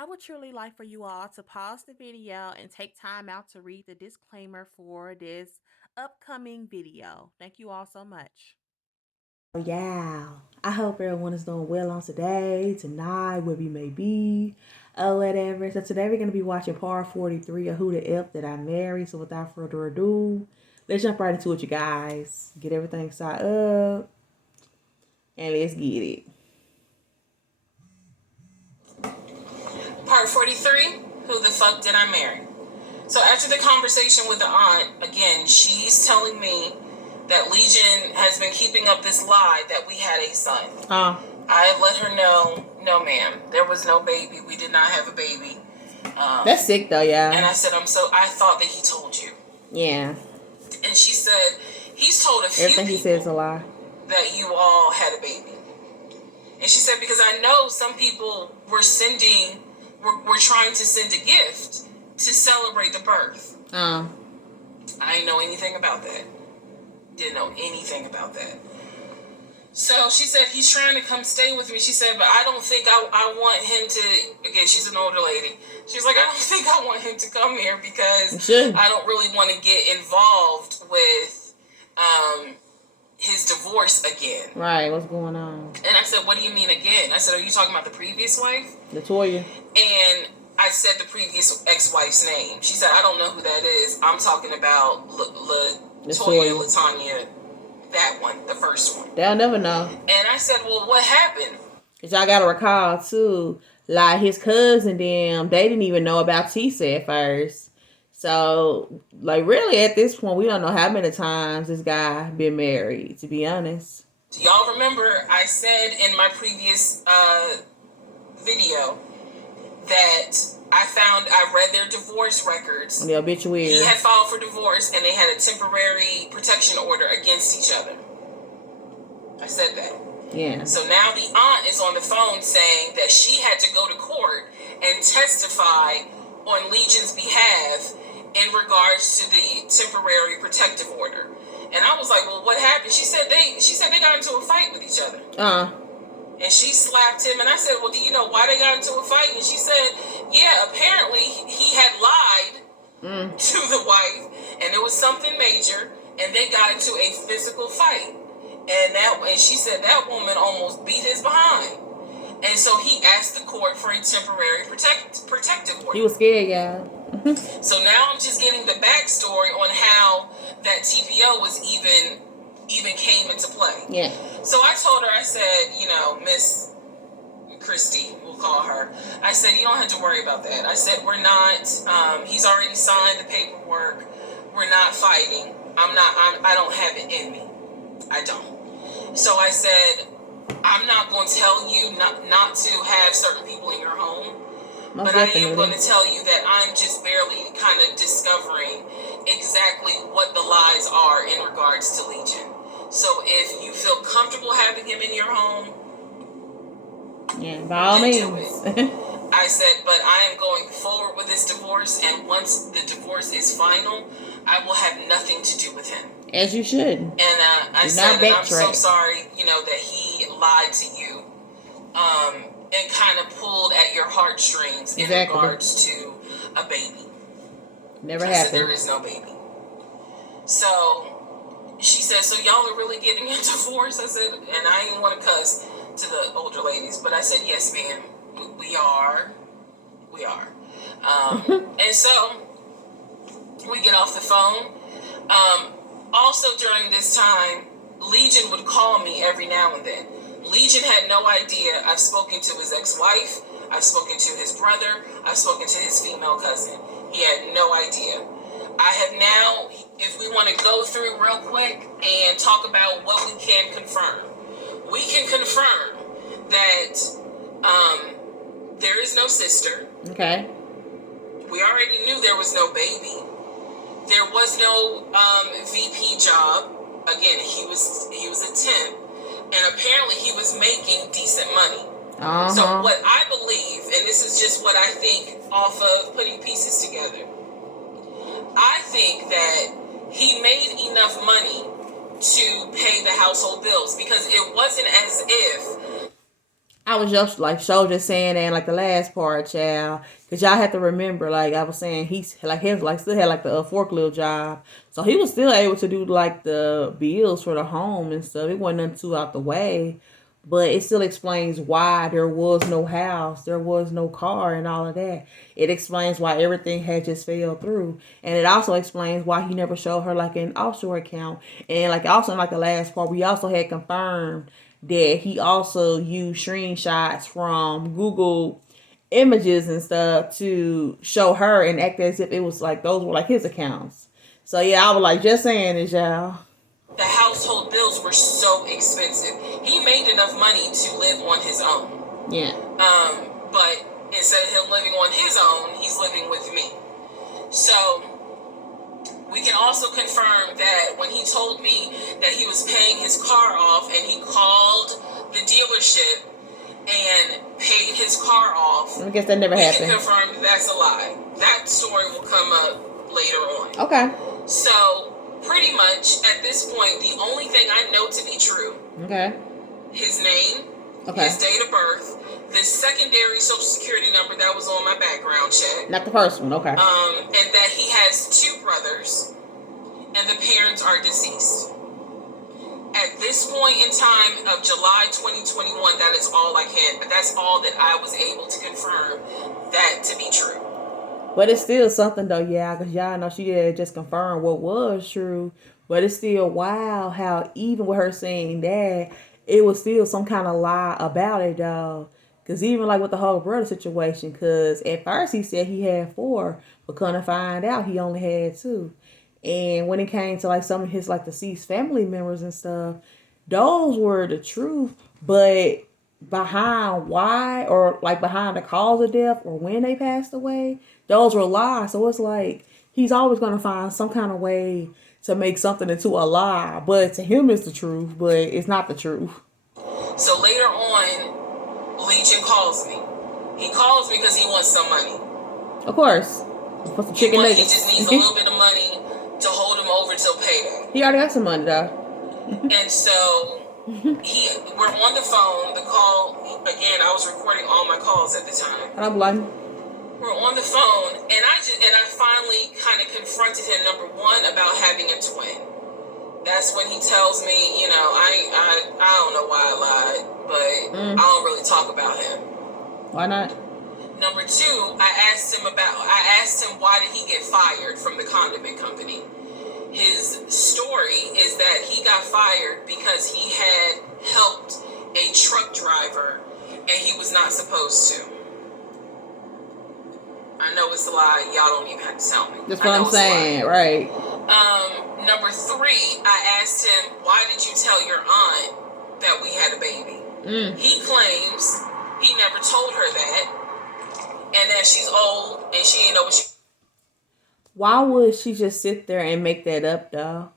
I would truly like for you all to pause the video and take time out to read the disclaimer for this upcoming video. Thank you all so much. Yeah, I hope everyone is doing well on today, tonight, wherever you may be, or whatever. So today we're going to be watching part 43 of Who the F Did I Marry? So without further ado, let's jump right into it, you guys. Get everything set up, and let's get it. Part 43, Who the Fuck Did I Marry? So after the conversation with the aunt, again, she's telling me that Legion has been keeping up this lie that we had a son. I let her know, no ma'am, there was no baby. We did not have a baby. That's sick though, yeah. And I said, I thought that he told you. Yeah. And she said, he's told a few Everything he says is a lie. That you all had a baby. And she said, because I know some people were trying to send a gift to celebrate the birth. I didn't know anything about that. Didn't know anything about that. So she said, he's trying to come stay with me. She said, but I don't think I want him to, again, she's an older lady. She's like, I don't think I want him to come here because I don't really want to get involved with his divorce again. Right, what's going on? And I said, what do you mean again? I said, are you talking about the previous wife? Latoya. And I said the previous ex-wife's name. She said, I don't know who that is. I'm talking about Latoya, Latanya, that one, the first one. They'll never know. And I said, well, what happened? Because y'all got to recall, too, like his cousin, them, they didn't even know about Tisa at first. So, like, really, at this point, we don't know how many times this guy been married, to be honest. Do y'all remember I said in my previous video that I read their divorce records. The obituary. He had filed for divorce, and they had a temporary protection order against each other. I said that. Yeah. So now the aunt is on the phone saying that she had to go to court and testify on Legion's behalf in regards to the temporary protective order. And I was like, well, what happened? She said they got into a fight with each other. And she slapped him. And I said, well, do you know why they got into a fight? And she said, yeah, apparently he had lied to the wife, and it was something major, and they got into a physical fight. And she said that woman almost beat his behind. And so he asked the court for a temporary protective order. He was scared, y'all. So now I'm just getting the backstory on how that TPO was even came into play. Yeah. So I told her, I said, Miss Christy, we'll call her. I said, you don't have to worry about that. I said, we're not, he's already signed the paperwork. We're not fighting. I don't have it in me. I don't. So I said, I'm not going to tell you not to have certain people in your home. But I am going to tell you that I'm just barely kind of discovering exactly what the lies are in regards to Legion. So if you feel comfortable having him in your home, yeah, by all means. I said, but I am going forward with this divorce, and once the divorce is final, I will have nothing to do with him. As you should. And I said, I'm so sorry, that he lied to you. And kind of pulled at your heartstrings in regards to a baby. Never happened. Said there is no baby. So she said, so y'all are really getting a divorce? I said, and I didn't want to cuss to the older ladies, but I said, yes, ma'am, we are. We are. And so we get off the phone. Also during this time, Legion would call me every now and then. Legion had no idea. I've spoken to his ex-wife. I've spoken to his brother. I've spoken to his female cousin. He had no idea. I have now, if we want to go through real quick and talk about what we can confirm. We can confirm that there is no sister. Okay. We already knew there was no baby. There was no VP job. Again, he was a temp. And apparently he was making decent money. So what I believe, and this is just what I think off of putting pieces together, I think that he made enough money to pay the household bills, because it wasn't as if I was just like saying that in like the last part, child, because y'all have to remember, like I was saying, he's like he was like still had like the forklift job, so he was still able to do like the bills for the home and stuff. It wasn't nothing too out the way, but it still explains why there was no house, there was no car, and all of that. It explains why everything had just fell through, and it also explains why he never showed her like an offshore account. And like also in like the last part, we also had confirmed that he also used screenshots from Google images and stuff to show her and act as if it was like those were like his accounts. So yeah, I was like just saying this, y'all. The household bills were so expensive. He made enough money to live on his own. Yeah. But instead of him living on his own, he's living with me. So we can also confirm that when he told me that he was paying his car off and he called the dealership and paid his car off, I guess that never happened. We can confirm that's a lie. That story will come up later on. Okay. So pretty much at this point, the only thing I know to be true, okay, his name, okay, his date of birth, the secondary social security number that was on my background check. Not the first one, okay. And that he has 2 brothers, and the parents are deceased. At this point in time of July 2021, that is all I can. That's all that I was able to confirm that to be true. But it's still something though, yeah, because y'all know she had just confirmed what was true. But it's still wild how even with her saying that, it was still some kind of lie about it, dog. Because even like with the whole brother situation, because at first he said he had 4, but couldn't find out he only had 2. And when it came to like some of his like deceased family members and stuff, those were the truth. But behind why or like behind the cause of death or when they passed away, those were lies. So it's like he's always going to find some kind of way to make something into a lie. But to him it's the truth, but it's not the truth. So later on, Legion calls me. He calls me because he wants some money. Of course. For some chicken nuggets. He just needs a little bit of money to hold him over till payday. He already got some money though. And so we're on the phone. The call again. I was recording all my calls at the time. I don't blame. We're on the phone, and I finally kind of confronted him. Number one, about having a twin. That's when he tells me, you know, I don't know why I lied, but I don't really talk about him. Why not? Number 2, I asked him why did he get fired from the condiment company. His story is that he got fired because he had helped a truck driver and he was not supposed to. I know it's a lie. Y'all don't even have to tell me. That's what I'm saying, right? Number 3, I asked him, why did you tell your aunt that we had a baby? He claims he never told her that. And that she's old and she ain't know what she... Why would she just sit there and make that up, though?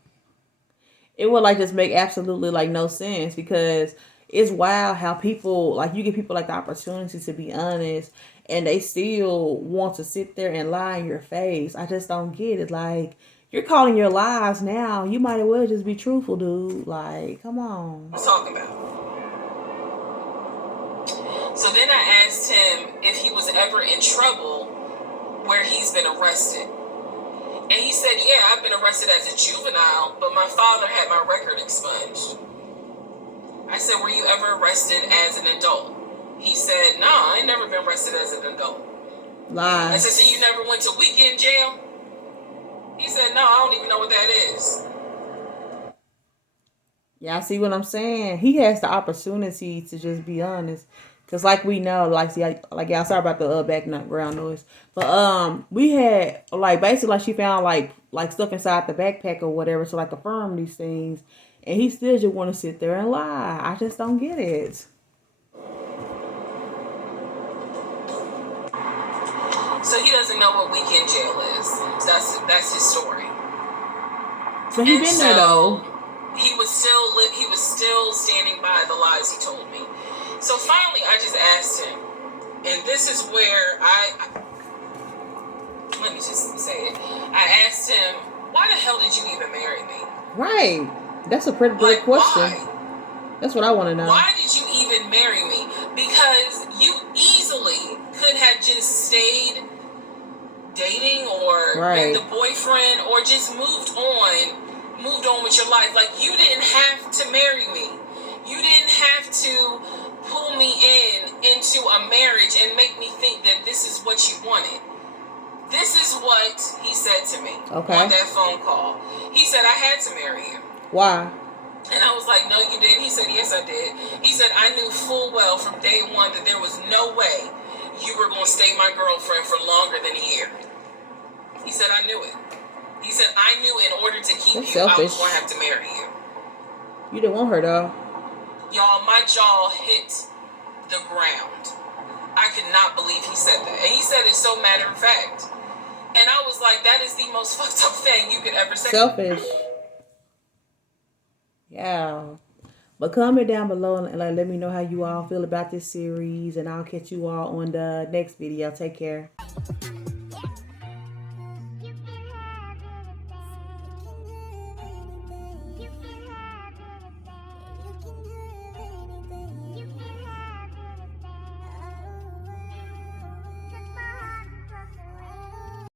It would like just make absolutely like no sense, because it's wild how people like, you give people like the opportunity to be honest and they still want to sit there and lie in your face. I just don't get it. Like, you're calling your lies now. You might as well just be truthful, dude. Like, come on. I'm talking about. So then I asked him if he was ever in trouble where he's been arrested. And he said, yeah, I've been arrested as a juvenile, but my father had my record expunged. I said, were you ever arrested as an adult? He said, no, I ain't never been arrested as an adult. Lies. I said, so you never went to weekend jail? He said, no, I don't even know what that is. Yeah, I see what I'm saying. He has the opportunity to just be honest. Cause like we know, like y'all sorry about the background noise, but we had like basically like she found like stuff inside the backpack or whatever to like affirm these things, and he still just want to sit there and lie. I just don't get it. So he doesn't know what weekend jail is. That's his story. So he been there though. He was still standing by the lies he told me. So finally, I just asked him, and this is where let me just say it. I asked him, why the hell did you even marry me? Right. That's a pretty good question. That's what I want to know. Why did you even marry me? Because you easily could have just stayed dating or been the boyfriend or just moved on with your life. Like, you didn't have to marry me. You didn't have to pull me into a marriage and make me think that this is what you wanted. This is what he said to me on that phone call. He said, I had to marry you. Why? And I was like, no, you didn't. He said, yes, I did. He said, I knew full well from day one that there was no way you were going to stay my girlfriend for longer than a year. He said, I knew it. He said, I knew in order to keep you, I was going to have to marry you. You didn't want her, though. Y'all, my jaw hit the ground. I could not believe he said that. And he said it so matter of fact. And I was like, that is the most fucked up thing you could ever say. Selfish. Yeah. But comment down below and let me know how you all feel about this series. And I'll catch you all on the next video. Take care.